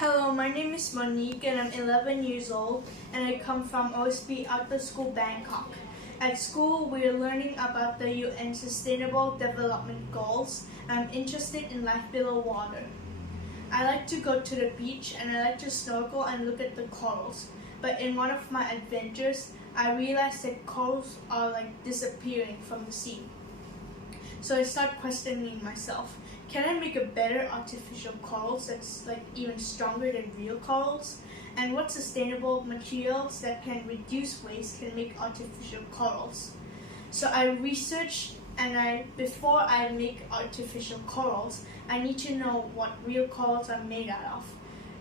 Hello, my name is Monique and I'm 11 years old and I come from OSB After School Bangkok. At school, we are learning about the UN Sustainable Development Goals and I'm interested in life below water. I like to go to the beach and I like to snorkel and look at the corals. But in one of my adventures, I realized that corals are disappearing from the sea. So I start questioning myself. Can I make a better artificial corals that's even stronger than real corals? And what sustainable materials that can reduce waste can make artificial corals? So I researched and before I make artificial corals, I need to know what real corals are made out of.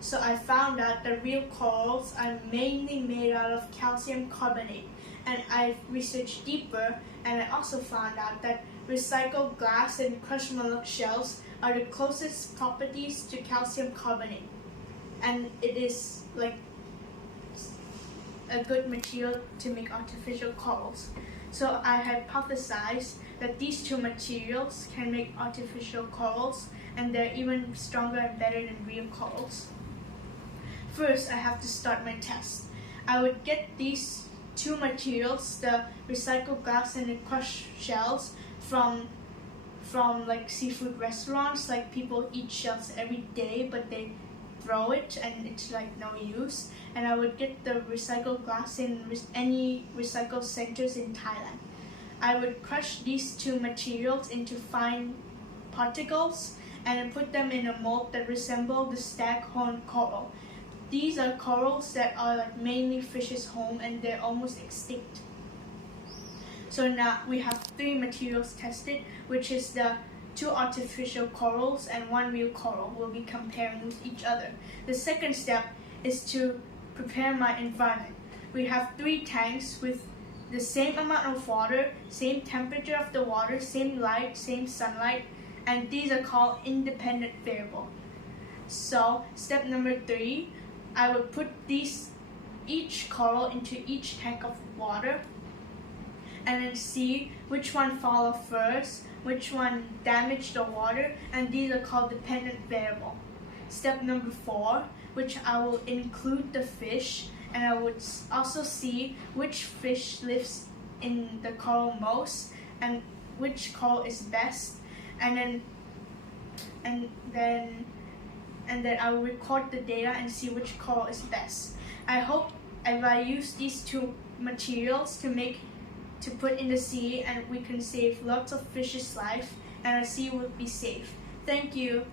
So I found out that real corals are mainly made out of calcium carbonate. And I researched deeper and I also found out that recycled glass and crushed mollusk shells are the closest properties to calcium carbonate. And it is a good material to make artificial corals. So I hypothesized that these two materials can make artificial corals and they're even stronger and better than real corals. First, I have to start my test. I would get these two materials, the recycled glass and the crushed shells, from seafood restaurants. People eat shells every day, but they throw it and it's no use. And I would get the recycled glass in any recycle centers in Thailand. I would crush these two materials into fine particles and put them in a mold that resemble the staghorn coral. These are corals that are mainly fish's home and they're almost extinct. So now we have three materials tested, which is the two artificial corals and one real coral. We'll be comparing with each other. The second step is to prepare my environment. We have three tanks with the same amount of water, same temperature of the water, same light, same sunlight, and these are called independent variable. So step number 3, I would put each coral into each tank of water and then see which one fall off first, which one damaged the water, and these are called dependent variable. Step number 4, which I will include the fish, and I would also see which fish lives in the coral most and which coral is best, and then I will record the data and see which coral is best. I hope if I use these two materials to put in the sea and we can save lots of fish's life and our sea will be safe. Thank you.